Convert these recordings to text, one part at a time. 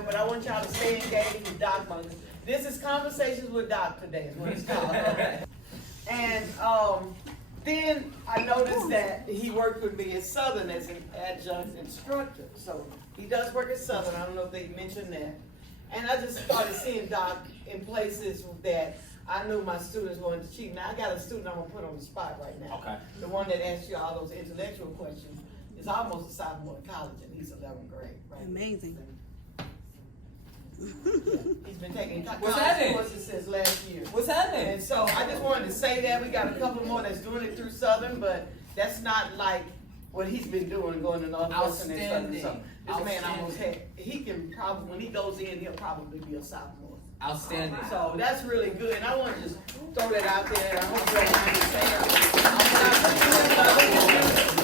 But I want y'all to stay engaged with Doc Monday. This is Conversations with Doc today, is what it's called. And then I noticed that he worked with me at Southern as an adjunct instructor. So he does work at Southern. I don't know if they mentioned that. And I just started seeing Doc in places that I knew my students wanted to cheat. Now I got a student I'm gonna put on the spot right now. Okay. The one that asked you all those intellectual questions is almost a sophomore in college, and he's 11th grade. Right? Amazing. He's been taking college courses since last year. What's happening? And so I just wanted to say that we got a couple more that's doing it through Southern, but that's not like what he's been doing going to Northwestern and Southern. So this man almost he can probably, when he goes in, he'll probably be a sophomore. Outstanding. So that's really good, and I want to just throw that out there. I hope you understand.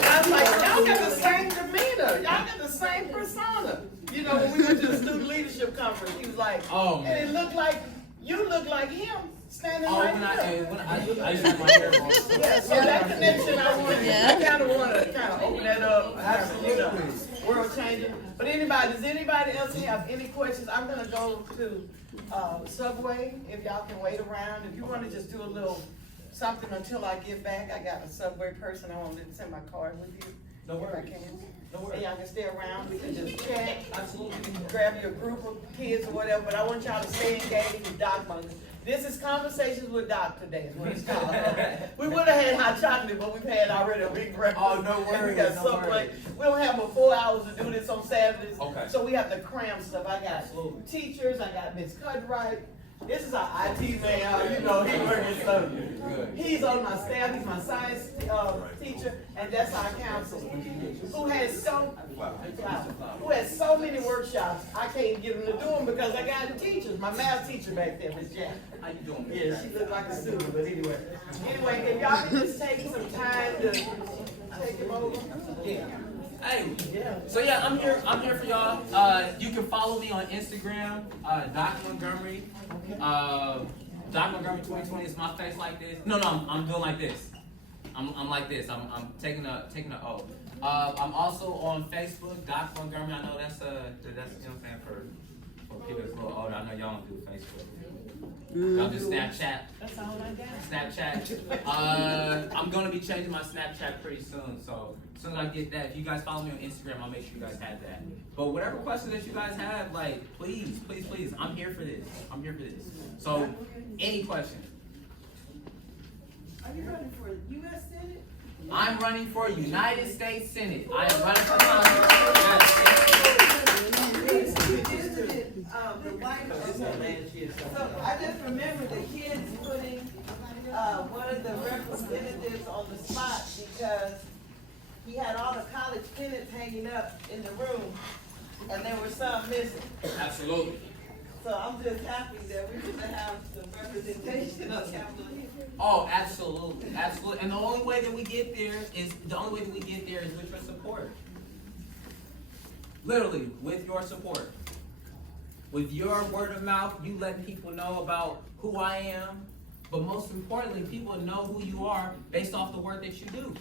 I was like, y'all got the same demeanor, y'all got the same persona. You know, when we went to the student leadership conference, he was like, oh, man. and it looked like you look like him standing right there. I used to have my hair on. Yeah, so that connection, I kind of want to open that up. Absolutely. World changing. But does anybody else have any questions? I'm gonna go to Subway, if y'all can wait around. If you want to just do a little something until I get back, I got a Subway person. I want to send my card with you. No worries. If I can. No worries. And y'all can stay around. We can just chat. Absolutely. Grab your group of kids or whatever. But I want y'all to stay engaged with Doc Monday. This is Conversations with Doc today, is what it's called. We would have had hot chocolate, but we've had already a big breakfast. Oh, no worries. We got Subway. We don't have but 4 hours to do this on Saturdays. Okay. So we have to cram stuff. I got teachers. I got Miss Cudright. This is our IT man. You know, he working stuff. He's on my staff. He's my science teacher, and that's our counselor, who has so many workshops. I can't get them to do them because I got the teachers. My math teacher back there, Miss Jack. How you doing? Yeah, she looked like a student, but anyway. Anyway, if y'all can just take some time to take him over. Yeah. Hey, Yeah. so yeah, I'm here for y'all. You can follow me on Instagram, Doc Montgomery. Doc Montgomery 2020 is my face like this. No, I'm doing like this. I'm like this. I'm taking a O. I'm also on Facebook, Doc Montgomery. I know that's you know what I'm saying, for people that's a little older. I know y'all don't do Facebook. Y'all do Snapchat. That's all I got. Snapchat. I'm gonna be changing my Snapchat pretty soon. So as soon as I get that, if you guys follow me on Instagram, I'll make sure you guys have that. But whatever questions that you guys have, like, please, I'm here for this. So, any questions? Are you running for U.S. Senate? I'm running for United States Senate. I am running for Congress. The White House. So I just remember the kids putting one of the representatives on the spot because he had all the college pennants hanging up in the room, and there were some missing. Absolutely. So I'm just happy that we're going to have some representation on Capitol Hill. Oh, absolutely. And the only way that we get there is with your support. Literally, with your support. With your word of mouth, you letting people know about who I am, but most importantly, people know who you are based off the work that you do.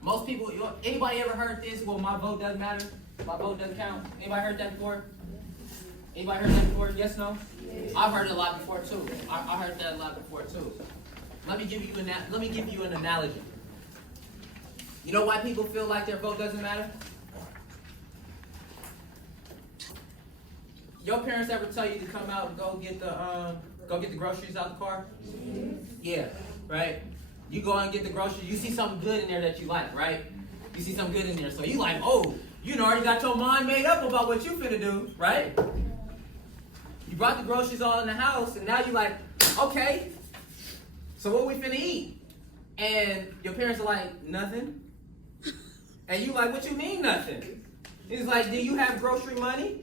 Most people, anybody ever heard this? Well, my vote doesn't matter. My vote doesn't count. Anybody heard that before? Yes, no? I've heard it a lot before too. I heard that a lot before too. Let me give you an analogy. You know why people feel like their vote doesn't matter? Your parents ever tell you to come out and go get the groceries out the car? Yeah, right? You go and get the groceries, you see something good in there that you like, right? You see something good in there, so you like, oh, you already got your mind made up about what you finna do, right? You brought the groceries all in the house, and now you like, okay, so what we finna eat? And your parents are like, nothing. And you like, what you mean nothing? He's like, do you have grocery money?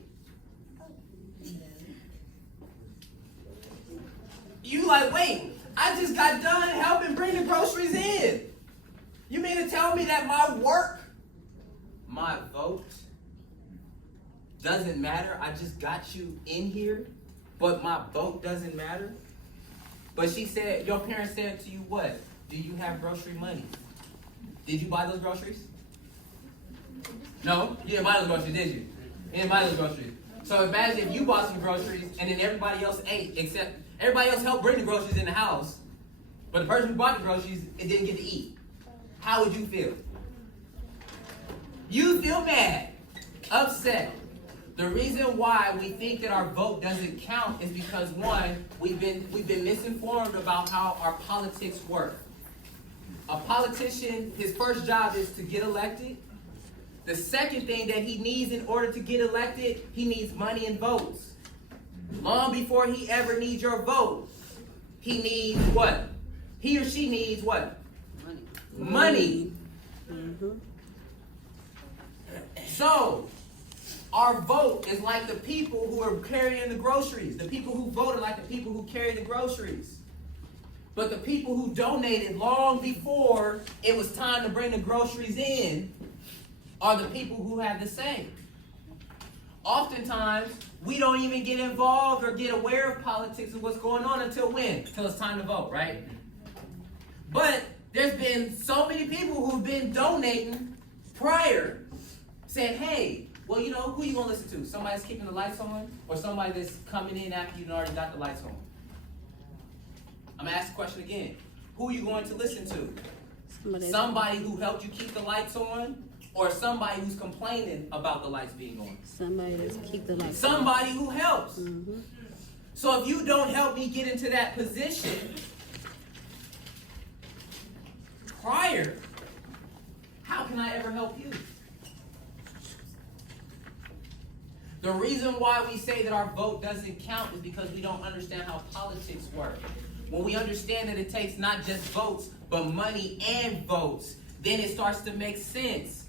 You like, wait, I just got done helping bring the groceries in. You mean to tell me that my work, my vote, doesn't matter? I just got you in here, but my vote doesn't matter? But she said, your parents said to you what? Do you have grocery money? Did you buy those groceries? No, you didn't buy those groceries, did you? You didn't buy those groceries. So imagine if you bought some groceries and then everybody else ate, except everybody else helped bring the groceries in the house, but the person who bought the groceries, it didn't get to eat. How would you feel? You feel mad, upset. The reason why we think that our vote doesn't count is because, one, we've been misinformed about how our politics work. A politician, his first job is to get elected. The second thing that he needs in order to get elected, he needs money and votes. Long before he ever needs your vote, he needs what? He or she needs what? Money. Mm-hmm. So, our vote is like the people who are carrying the groceries. The people who voted like the people who carry the groceries. But the people who donated long before it was time to bring the groceries in are the people who have the say. Oftentimes, we don't even get involved or get aware of politics and what's going on until when? Until it's time to vote, right? But there's been so many people who've been donating prior, saying, hey, well, you know, who you going to listen to? Somebody that's keeping the lights on or somebody that's coming in after you've already got the lights on? I'm going to ask the question again. Who are you going to listen to? Somebody who helped you keep the lights on or somebody who's complaining about the lights being on? Somebody that's keep the lights Somebody who helps. Mm-hmm. So if you don't help me get into that position prior, how can I ever help you? The reason why we say that our vote doesn't count is because we don't understand how politics work. When we understand that it takes not just votes, but money and votes, then it starts to make sense.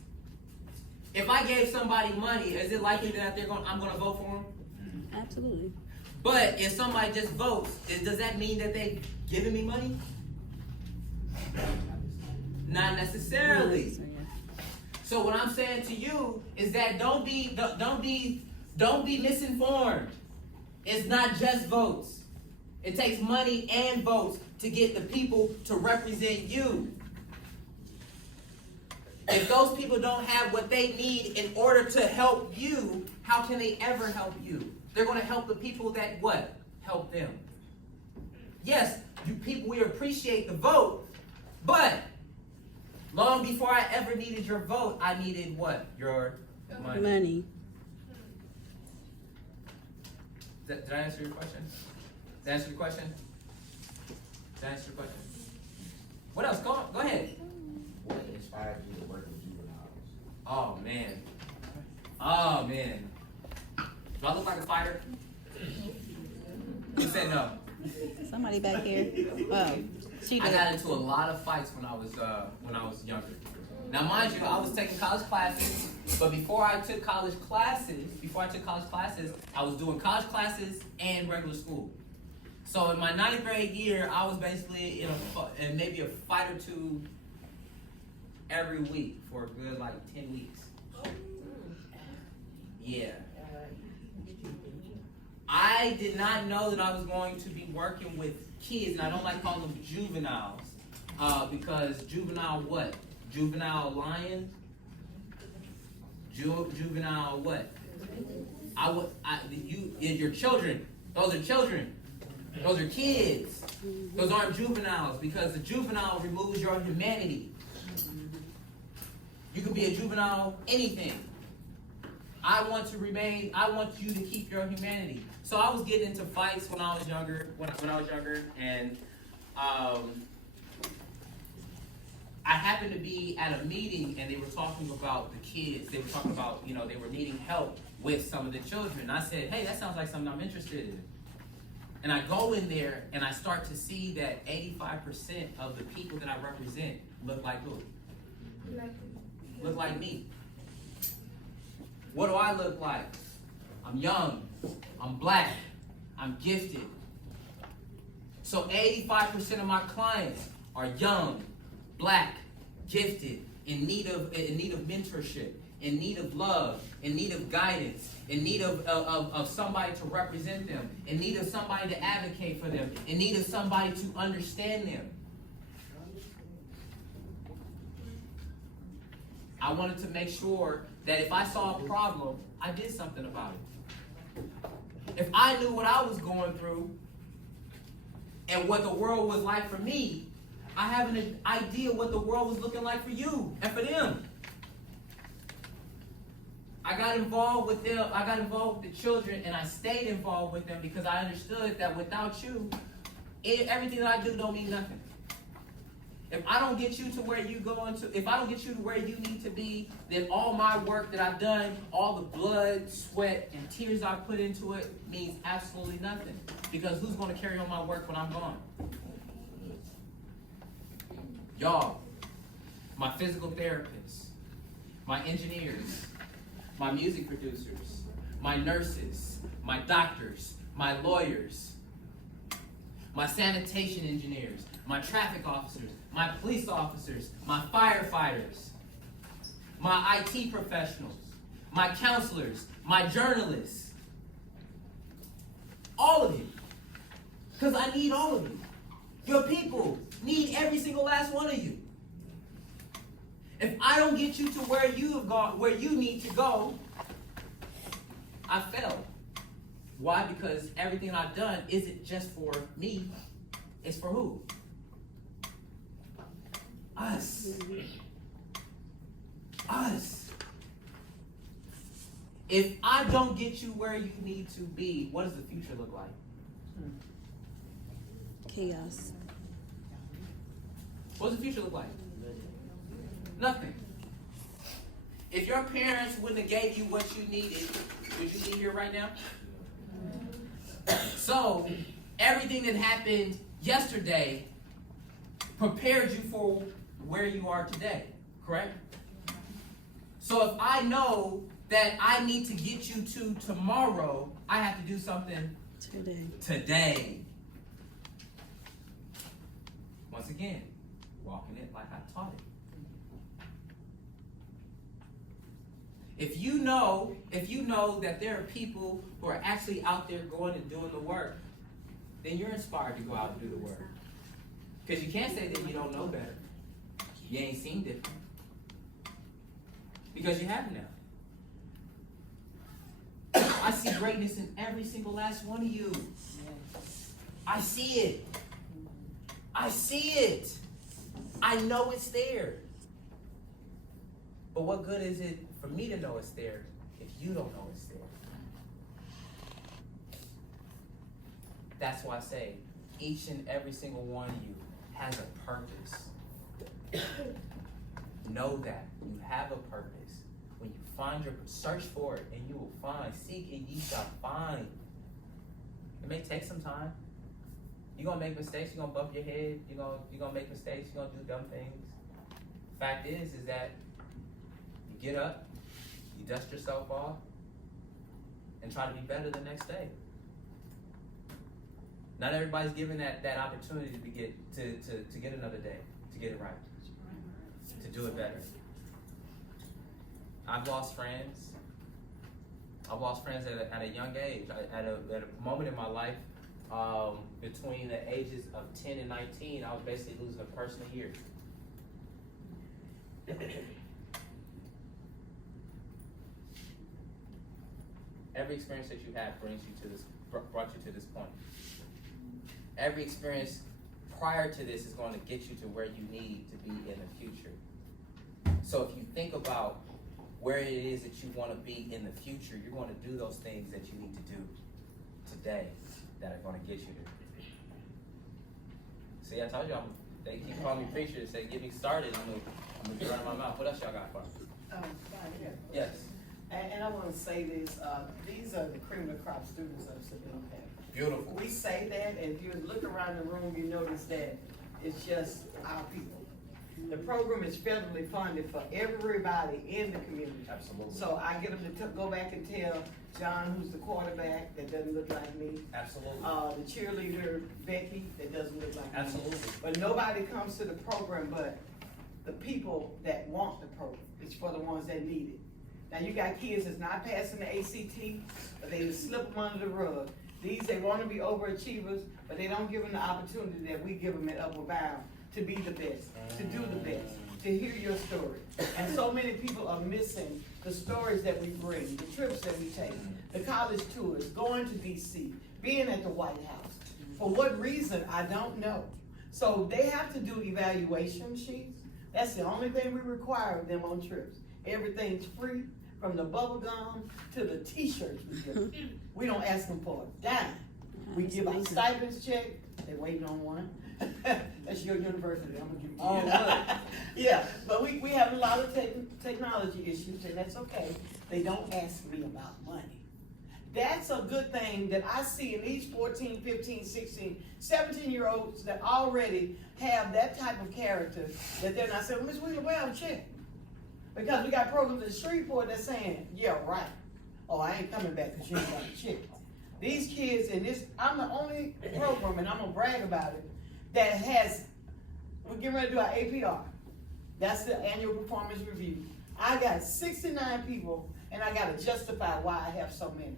If I gave somebody money, is it likely that I'm going to vote for them? Absolutely. But if somebody just votes, does that mean that they've given me money? Not necessarily. So what I'm saying to you is that don't be misinformed. It's not just votes. It takes money and votes to get the people to represent you. If those people don't have what they need in order to help you, how can they ever help you? They're going to help the people that what? Help them. Yes, you people, we appreciate the vote, but long before I ever needed your vote, I needed what? Your money. Did I answer your question? Did I answer your question? Did I answer your question? What else? Go ahead. What inspired you to work with juveniles? Oh, man. Oh, man. Do I look like a fighter? Who said no? Somebody back here. Oh, she I did. got into a lot of fights when I was younger. Now, mind you, I was taking college classes, but before I took college classes, I was doing college classes and regular school. So in my 9th grade year, I was basically in maybe a fight or two every week for a good 10 weeks. Yeah. I did not know that I was going to be working with kids, and I don't like calling them juveniles, because juvenile what? Juvenile lion? Juvenile what? Your children. Those are children. Those are kids. Those aren't juveniles, because the juvenile removes your humanity. You could be a juvenile anything. I want you to keep your humanity. So I was getting into fights when I was younger, and I happened to be at a meeting, and they were talking about the kids. They were talking about, they were needing help with some of the children. I said, hey, that sounds like something I'm interested in. And I go in there, and I start to see that 85% of the people that I represent look like who? Look like me. What do I look like? I'm young, I'm black, I'm gifted. So 85% of my clients are young, black, gifted, in need of mentorship, in need of love, in need of guidance, in need of somebody to represent them, in need of somebody to advocate for them, in need of somebody to understand them. I wanted to make sure that if I saw a problem, I did something about it. If I knew what I was going through and what the world was like for me, I have an idea what the world was looking like for you and for them. I got involved with them. I got involved with the children, and I stayed involved with them because I understood that without you, everything that I do don't mean nothing. If I don't get you to where you going to, if I don't get you to where you need to be, then all my work that I've done, all the blood, sweat, and tears I put into it means absolutely nothing. Because who's going to carry on my work when I'm gone? Y'all, my physical therapists, my engineers, my music producers, my nurses, my doctors, my lawyers, my sanitation engineers, my traffic officers, my police officers, my firefighters, my IT professionals, my counselors, my journalists, all of you. Because I need all of you. Your people need every single last one of you. If I don't get you to where you have gone, where you need to go, I failed. Why? Because everything I've done isn't just for me. It's for who? Us. Us. If I don't get you where you need to be, what does the future look like? Chaos. What does the future look like? Nothing. If your parents wouldn't have gave you what you needed, would you be here right now? So, everything that happened yesterday prepared you for where you are today, correct? So if I know that I need to get you to tomorrow, I have to do something today. Once again, walking it like I taught it. If you know that there are people who are actually out there going and doing the work, then you're inspired to go out and do the work. Because you can't say that you don't know better. You ain't seen different. Because you have now. I see greatness in every single last one of you. I see it. I see it. I know it's there. But what good is it for me to know it's there if you don't know it's there? That's why I say each and every single one of you has a purpose. Know that you have a purpose. When you find your search for it, and you will find. Seek and ye shall find. It may take some time. You're gonna make mistakes. You're gonna bump your head. You're gonna make mistakes. You're gonna do dumb things. Fact is that you get up, you dust yourself off, and try to be better the next day. Not everybody's given that opportunity to get another day, to get it right, to do it better. I've lost friends. I've lost friends at a young age. At a moment in my life, between the ages of 10 and 19, I was basically losing a person a year. Every experience that you have brought you to this point. Every experience prior to this is going to get you to where you need to be in the future. So if you think about where it is that you want to be in the future, you're going to do those things that you need to do today that are going to get you there. See, I told you, they keep calling me preacher and say, get me started, I'm going to be running my mouth. What else y'all got for me? Yes. And I want to say this, these are the cream of the crop students of Sabine County. Beautiful. We say that, and if you look around the room, you notice that it's just our people. The program is federally funded for everybody in the community. Absolutely. So I get them to go back and tell John, who's the quarterback, that doesn't look like me. Absolutely. The cheerleader, Becky, that doesn't look like me. Absolutely. But nobody comes to the program but the people that want the program. It's for the ones that need it. Now you got kids that's not passing the ACT, but they just slip them under the rug. These, they want to be overachievers, but they don't give them the opportunity that we give them at Upper Bound to be the best, to do the best, to hear your story. And so many people are missing the stories that we bring, the trips that we take, the college tours, going to DC, being at the White House. For what reason, I don't know. So they have to do evaluation sheets. That's the only thing we require of them on trips. Everything's free, from the bubble gum to the t-shirts we give them. We don't ask them for a dime. We give out stipends check, they waiting on one. That's your university, I'm gonna give you. Oh, Yeah, but we have a lot of technology issues, and that's okay. They don't ask me about money. That's a good thing that I see in these 14, 15, 16, 17-year-olds that already have that type of character, that they're not saying, Miss Wheeler, where I'm check? Because we got programs in Shreveport that's saying, yeah, right. Oh, I ain't coming back because you ain't got a check. These kids in this, I'm the only program, and I'm gonna brag about it, that has, we're getting ready to do our APR. That's the annual performance review. I got 69 people, and I gotta justify why I have so many.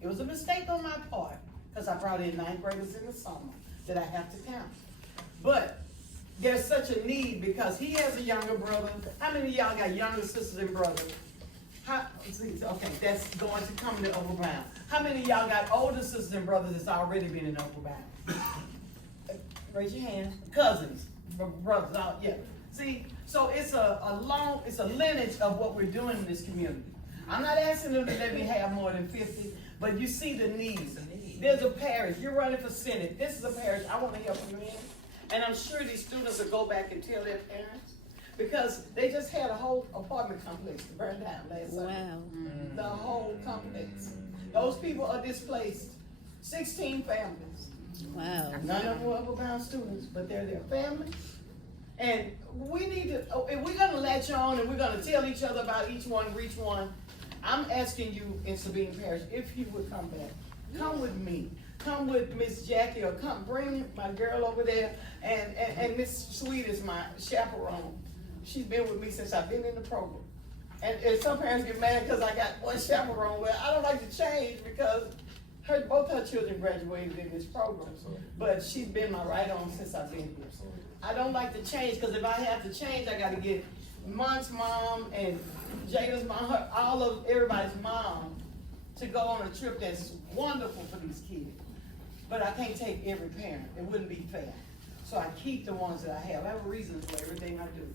It was a mistake on my part, because I brought in 9th graders in the summer that I have to count. But there's such a need because he has a younger brother. How many of y'all got younger sisters and brothers? Okay, that's going to come to Overbound. How many of y'all got older sisters and brothers that's already been in Overbound? Raise your hand. Cousins, brothers, yeah. See, so it's it's a lineage of what we're doing in this community. I'm not asking them to let me have more than 50, but you see the needs. There's a parish, you're running for Senate. This is a parish I want to help you in. And I'm sure these students will go back and tell their parents, because they just had a whole apartment complex to burn down last Sunday. Wow. The whole complex. Those people are displaced. 16 families. Wow. None of them were Upperbound students, but they're their families. And we need to, if we're gonna latch on and we're gonna tell each other about each one, reach one, I'm asking you in Sabine Parish, if you would come back, come with me. Come with Miss Jackie, or come bring my girl over there, and Miss Sweet is my chaperone. She's been with me since I've been in the program. And some parents get mad because I got one chaperone. Well, I don't like to change because both her children graduated in this program. But she's been my right on since I've been here. I don't like to change because if I have to change, I got to get Mont's mom and Jada's mom, everybody's mom, to go on a trip that's wonderful for these kids. But I can't take every parent. It wouldn't be fair. So I keep the ones that I have. I have a reason for everything I do.